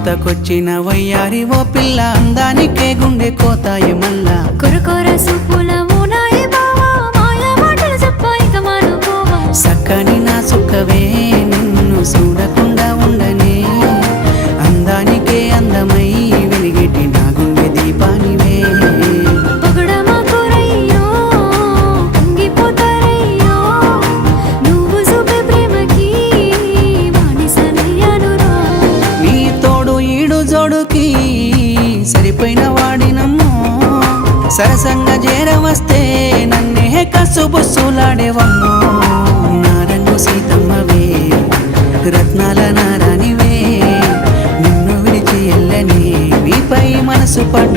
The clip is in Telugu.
కోతకొచ్చిన వయ్యారి ఓ పిల్ల అందానికే గుండె కోతాయి మల్లా కురుకోర సూపుల మూనాయి బావా మాయా మాటలు చెప్పాయి కమాను పోవా సక్కని నా సుఖవే నిన్ను చూడకుండా ఉండనే అందానికే అందమై వెలిగేటి నా గుండె దీపానివే పొగడమా కోరయ్యో పొంగిపోతారయ్యో నువ్వు చూపే ప్రేమకి బానిసనయ్యానురా నీ తోడు ఈడు జోడుకి సరిపోయిన వాడినమ్మో సరసంగా చేరవస్తే నన్నే కసుబుస్సులాడేవమ్మో నారంగు సీతమ్మవే రత్నాల నారానివే నిన్ను విడిచి ఎల్లని నీపై మనసు పడ్డ